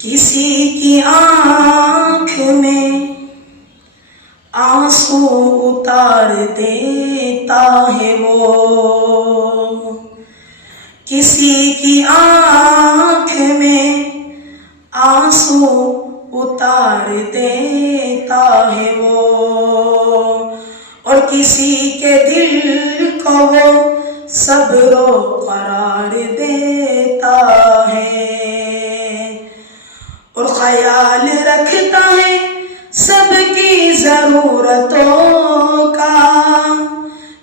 کسی کی آنکھ میں آنسو اتار دیتا ہے وہ، کسی کی آنکھ میں آنسو اتار دیتا ہے وہ، اور کسی کے دل کو وہ صبر و قرار دیتا ہے، اور خیال رکھتا ہے سب کی ضرورتوں کا،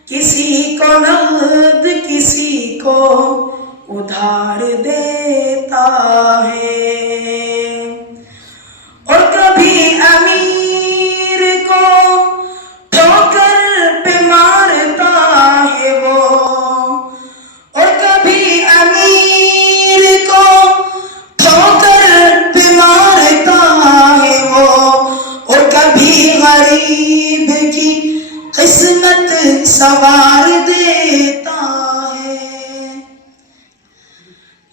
کسی کو نقد کسی کو ادھار دیتا ہے، اور کبھی امیر کو ٹھوکر پہ مارتا ہے وہ، اور کبھی امیر کو ٹھوکر پہ مارتا ہے وہ، اور کبھی غریب کی قسمت سوار دیتا ہے۔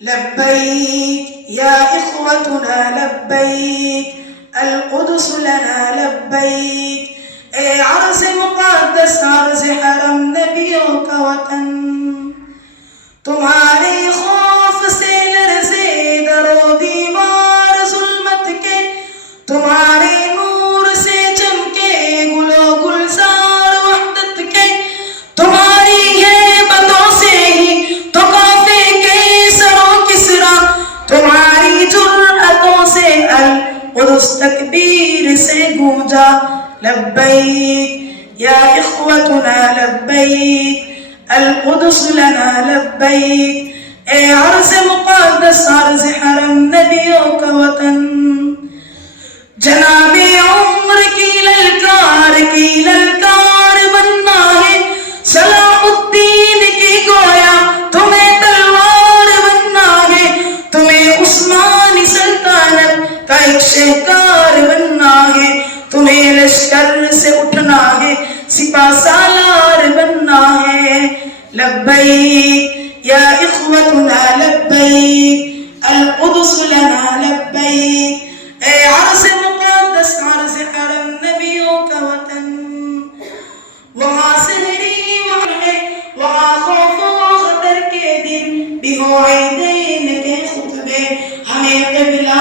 لبیک یا اخوتنا لبیک، القدس لنا لبیک، اے عرض مقدس عرض حرم نبیوں کا وطن، تمہارے خوف سے لرزے در و دیوار ظلمت کے، تمہارے نور سے چمکے گل و گلزار وحدت کے، تمہاری ہیبتوں سے ہی تو کافے کے سروں کسرا، تمہاری جرأتوں سے القدس تکبیر سے گونجا۔ لبیک یا اخوتنا لبیک، القدس لنا لبیک، اے عرض مقدس عرض حرم نبیوں کا وطن، جناب عمر کی للکار بننا ہے، صلاح الدین کی گویا تمہیں تلوار بننا ہے، تمہیں عثمانی سلطنت کا ایک شہکار بننا ہے، تمہیں لشکر سے اٹھنا ہے، سپہ سالار بننا ہے۔ لبیک یا اخوتنا لبیک، القدس لنا لبیک، اے عرض مقدس عرض حرم نبیوں کا وطن، وہاں سحری ہے، وہاں خوف و خطر کے دن بھی ہو عیدین کے خطبے، ہمیں قبلہ